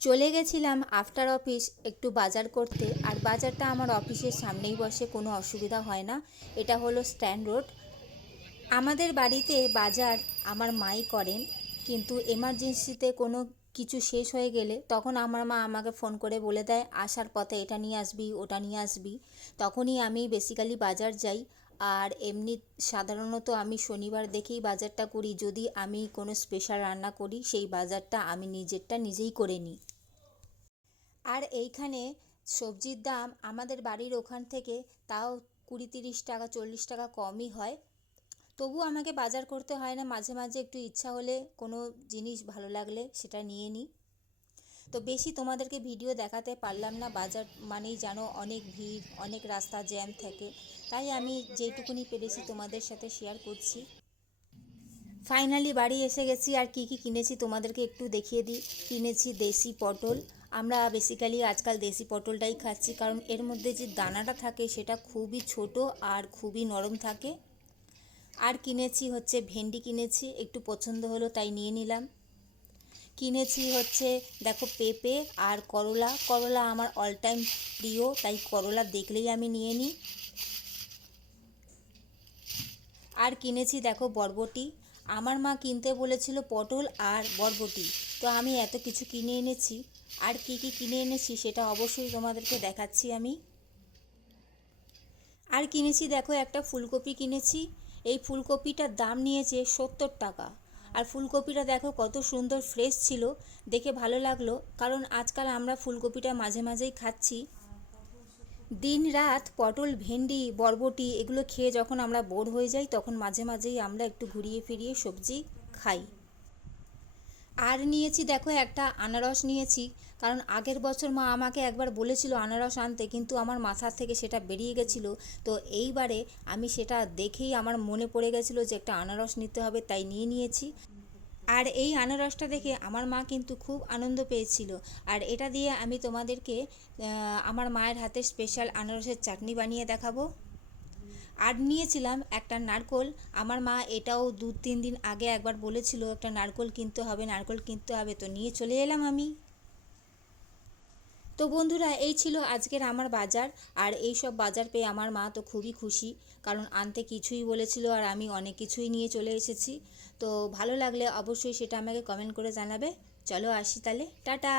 চলে গেছিলাম after office একটু বাজার করতে। আর বাজারটা আমার অফিসের সামনেই বসে, কোনো অসুবিধা হয় না। এটা হলো স্ট্যান্ড রোড। আমাদের বাড়িতে বাজার আমার মাই করেন, কিন্তু এমার্জেন্সিতে কোনো কিছু শেষ হয়ে গেলে তখন আমার মা আমাকে ফোন করে বলে দেয় আসার পথে এটা নিয়ে আসবি, ওটা নিয়ে আসবি। তখনই আমি বেসিক্যালি বাজার যাই। আর এমনি সাধারণত আমি শনিবার দেখেই বাজারটা করি। যদি আমি কোনো স্পেশাল রান্না করি সেই বাজারটা আমি নিজেরটা নিজেই করে নিই। আর এইখানে সবজির দাম আমাদের বাড়ির ওখান থেকে তাও 20-30 টাকা 40 টাকা কমই হয়। তবু আমাকে বাজার করতে হয় না, মাঝে মাঝে একটু ইচ্ছা হলে কোনো জিনিস ভালো লাগলে সেটা নিয়ে নিই। তো বেশি তোমাদেরকে ভিডিও দেখাতে পারলাম না, বাজার মানেই জানো অনেক ভিড়, অনেক রাস্তা জ্যাম থাকে। তাই আমি যেইটুকুনি পেরেছি তোমাদের সাথে শেয়ার করছি। ফাইনালি বাড়ি এসে গেছি। আর কি কি কিনেছি তোমাদেরকে একটু দেখিয়ে দিই। কিনেছি দেশি পটল। আমরা বেসিক্যালি আজকাল দেশি পটলটাই খাচ্ছি, কারণ এর মধ্যে যে দানাটা থাকে সেটা খুবই ছোট আর খুবই নরম থাকে। আর কিনেছি হচ্ছে ভেন্ডি, কিনেছি একটু পছন্দ হলো তাই নিয়ে নিলাম। কিনেছি হচ্ছে দেখো পেঁপে আর করলা। করলা আমার অল টাইম প্রিয়, তাই করলা দেখলেই আমি নিয়ে নিই। আর কিনেছি দেখো বরবটি। আমার মা কিনতে বলেছিল পটল আর বরবটি, তো আমি এত কিছু কিনে এনেছি। আর কি কি কিনে এনেছি সেটা অবশ্যই তোমাদেরকে দেখাচ্ছি আমি। আর কিনেছি দেখো একটা ফুলকপি কিনেছি। এই ফুলকপিটার দাম নিয়েছে 70 টাকা। আর ফুলকপিটা দেখো কত সুন্দর ফ্রেশ ছিল, দেখে ভালো লাগলো। কারণ আজকাল আমরা ফুলকপিটা মাঝে মাঝেই খাচ্ছি। দিন রাত পটল, ভেন্ডি, বরবটি এগুলো খেয়ে যখন আমরা বোর হয়ে যাই তখন মাঝে মাঝেই আমরা একটু ঘুরিয়ে ফিরিয়ে সবজি খাই। আর নিয়েছি দেখো একটা আনারস নিয়েছি। কারণ আগের বছর মা আমাকে একবার বলেছিল আনারস আনতে, কিন্তু আমার মাথার থেকে সেটা বেরিয়ে গেছিলো। তো এইবারে আমি সেটা দেখেই আমার মনে পড়ে গেছিলো যে একটা আনারস নিতে হবে, তাই নিয়ে নিয়েছি। আর এই আনারসটা দেখে আমার মা কিন্তু খুব আনন্দ পেয়েছিল। আর এটা দিয়ে আমি তোমাদেরকে আমার মায়ের হাতে স্পেশাল আনারসের চাটনি বানিয়ে দেখাবো। আর নিয়েছিলাম একটা নারকোল। আমার মা এটাও 2-3 দিন আগে একবার বলেছিল একটা নারকোল কিনতে হবে, নারকোল কিনতে হবে, তো নিয়ে চলে এলাম আমি। তো বন্ধুরা, এই ছিল আজকের আমার বাজার। আর এই সব বাজার পেয়ে আমার মা তো খুবই খুশি, কারণ আনতে কিছুই বলেছিল আর আমি অনেক কিছুই নিয়ে চলে এসেছি। তো ভালো লাগলে অবশ্যই সেটা আমাকে কমেন্ট করে জানাবে। চলো আসি তাহলে, টাটা।